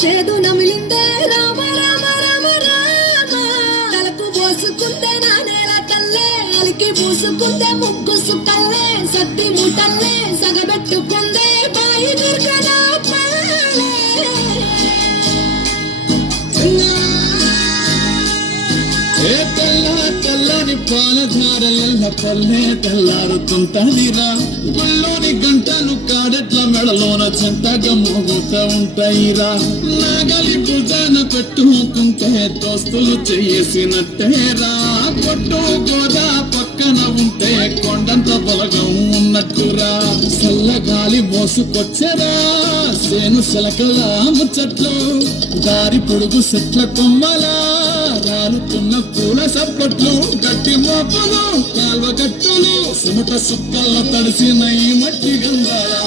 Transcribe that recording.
చేదు నమిలిందే రామ రామ రామ రామ తలకు పోసుకుందే నా నేల తల్లే అలికి పూసుకుందే ముగ్గు సుక్కల్లే సత్తి మూటల్లే సగబెట్టుకుందే బాయి దుర్గనా తెల్లని పాలధారల పల్లె తెల్లారుతుంటదిరా గుళ్ళోని గంటలు కాడెట్ల మెడలోన చెంతగా మోగుతా ఉంటాయిరా నాగలి భుజాన పెట్టుకుంటే దోస్తులు చేసినట్టేరా కొట్టు గోదా పక్కన ఉంటే కొండంత బలగం ఉన్నట్టురా చల్లగాలి మోసుకొచ్చరా సేను సెలకలా ముచ్చట్లు దారి పొడుగు చెట్ల కొమ్మలా రాలుతున్న పూల సప్పట్లు గట్టి మోపులు కాల్వ గట్టులు సుమట సుక్కల్లో తడిసిన ఈ మట్టి గంగాల